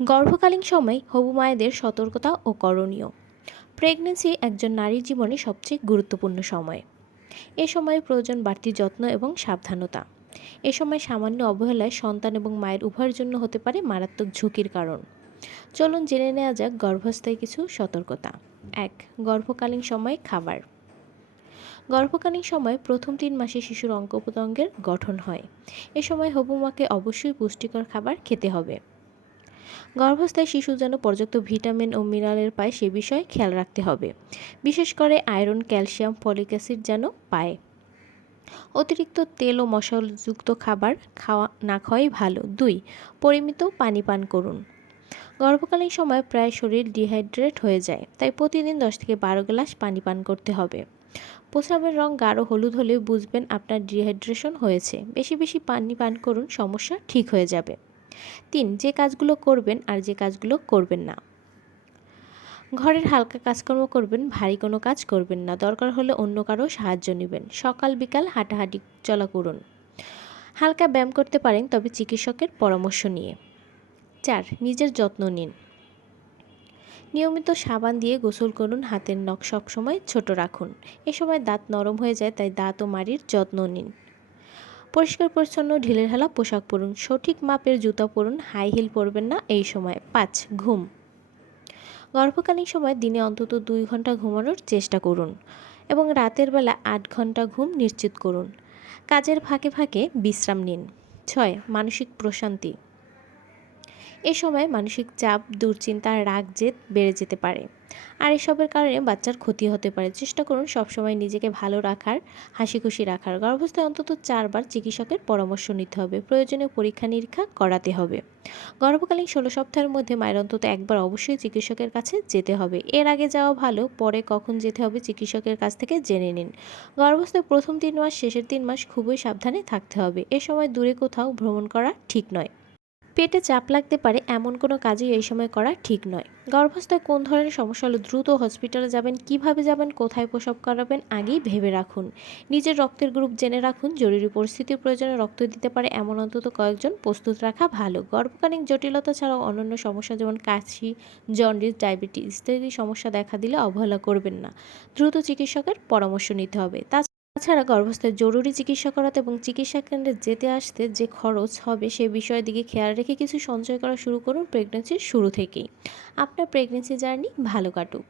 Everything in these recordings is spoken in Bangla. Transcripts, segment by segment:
গর্ভকালীন সময় হবু মায়েদের সতর্কতা ও করণীয়। প্রেগনেন্সি একজন নারীর জীবনে সবচেয়ে গুরুত্বপূর্ণ সময়। এ সময়ে প্রয়োজন বাড়তি যত্ন এবং সাবধানতা। এ সময় সামান্য অবহেলায় সন্তান এবং মায়ের উভয়ের জন্য হতে পারে মারাত্মক ঝুঁকির কারণ। চলুন জেনে নেওয়া যাক গর্ভস্থায় কিছু সতর্কতা। এক, গর্ভকালীন সময় খাবার। গর্ভকালীন সময় প্রথম তিন মাসে শিশুর অঙ্গ প্রত্যঙ্গের গঠন হয়। এ সময় হবু মাকে অবশ্যই পুষ্টিকর খাবার খেতে হবে। গর্ভস্থায় শিশু যেন পর্যাপ্ত ভিটামিন ও মিনারেল পায় সে বিষয়ে খেয়াল রাখতে হবে। বিশেষ করে আয়রন, ক্যালসিয়াম, ফলিক অ্যাসিড যেন পায়। অতিরিক্ত তেল ও মশলাযুক্ত খাবার খাওয়া না খাওয়াই ভালো। দুই, পরিমিত পানি পান করুন। গর্ভকালীন সময় প্রায় শরীর ডিহাইড্রেট হয়ে যায়, তাই প্রতিদিন দশ থেকে বারো গ্লাস পানি পান করতে হবে। প্রস্রাবের রং গাঢ় হলুদ হলে বুঝবেন আপনার ডিহাইড্রেশন হয়েছে। বেশি বেশি পানি পান করুন, সমস্যা ঠিক হয়ে যাবে। তিন, যে কাজগুলো করবেন আর যে কাজগুলো করবেন না। ঘরের হালকা কাজকর্ম করবেন, ভারী কোনো কাজ করবেন না। দরকার হলে অন্য কারও সাহায্য নেবেন। সকাল, বিকাল হাঁটাহাঁটি চলা করুন। হালকা ব্যায়াম করতে পারেন, তবে চিকিৎসকের পরামর্শ নিয়ে। চার, নিজের যত্ন নিন। নিয়মিত সাবান দিয়ে গোসল করুন, হাতের নখ সবসময় ছোট রাখুন। এ সময় দাঁত নরম হয়ে যায়, তাই দাঁত ও মাড়ির যত্ন নিন। পরিষ্কার পরিচ্ছন্ন ঢিলের হালা, পোশাক পরুন। সঠিক মাপের জুতা পরুন, হাই হিল পরবেন না এই সময়। পাঁচ, ঘুম। গর্ভকালীন সময় দিনে অন্তত দুই ঘণ্টা ঘুমানোর চেষ্টা করুন এবং রাতের বেলা আট ঘণ্টা ঘুম নিশ্চিত করুন। কাজের ফাঁকে ফাঁকে বিশ্রাম নিন। ছয়, মানসিক প্রশান্তি। এ সময় মানসিক চাপ, দুশ্চিন্তা, রাগ, জেদ বেড়ে যেতে পারে। আর এসবের কারণে বাচ্চার ক্ষতি হতে পারে। চেষ্টা করুন সবসময় নিজেকে ভালো রাখার হাসি খুশি রাখার। গর্ভস্থায় অন্তত চারবার চিকিৎসকের পরামর্শ নিতে হবে। প্রয়োজনীয় পরীক্ষা নিরীক্ষা করাতে হবে। গর্ভকালীন ষোলো সপ্তাহের মধ্যে মায়ের অন্তত একবার অবশ্যই চিকিৎসকের কাছে যেতে হবে। এর আগে যাওয়া ভালো, পরে কখন যেতে হবে চিকিৎসকের কাছ থেকে জেনে নিন। গর্ভস্থায় প্রথম তিন মাস, শেষের তিন মাস খুবই সাবধানে থাকতে হবে। এ সময় দূরে কোথাও ভ্রমণ করা ঠিক নয়। পেটে চাপ লাগতে পারে এমন কোনো কাজই এই সময় করা ঠিক নয়। গর্ভস্থায় কোন ধরনের সমস্যা হলে দ্রুত হসপিটালে যাবেন, কীভাবে যাবেন, কোথায় প্রসব করাবেন আগেই ভেবে রাখুন। নিজের রক্তের গ্রুপ জেনে রাখুন, জরুরি পরিস্থিতির প্রয়োজনে রক্ত দিতে পারে এমন অন্তত কয়েকজন, প্রস্তুত রাখা ভালো। গর্ভকালীন জটিলতা ছাড়াও অন্যান্য সমস্যা যেমন কাশি জন্ডিস ডায়াবেটিস ইত্যাদি সমস্যা দেখা দিলে অবহেলা করবেন না। দ্রুত চিকিৎসকের পরামর্শ নিতে হবে। তা তাছাড়া গর্ভস্থায় জরুরি চিকিৎসা করাতে এবং চিকিৎসা কেন্দ্রে যেতে আসতে যে খরচ হবে সে বিষয়ের দিকে খেয়াল রেখে কিছু সঞ্চয় করা শুরু করুন প্রেগনেন্সির শুরু থেকেই। আপনার প্রেগনেন্সি জার্নি ভালো কাটুক।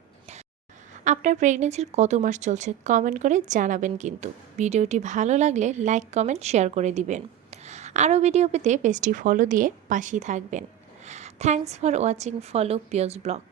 আপনার প্রেগনেন্সির কত মাস চলছে কমেন্ট করে জানাবেন কিন্তু। ভিডিওটি ভালো লাগলে লাইক কমেন্ট শেয়ার করে দিবেন। আরও ভিডিও পেতে পেজটি ফলো দিয়ে পাশেই থাকবেন। Thanks for watching follow Piyas blog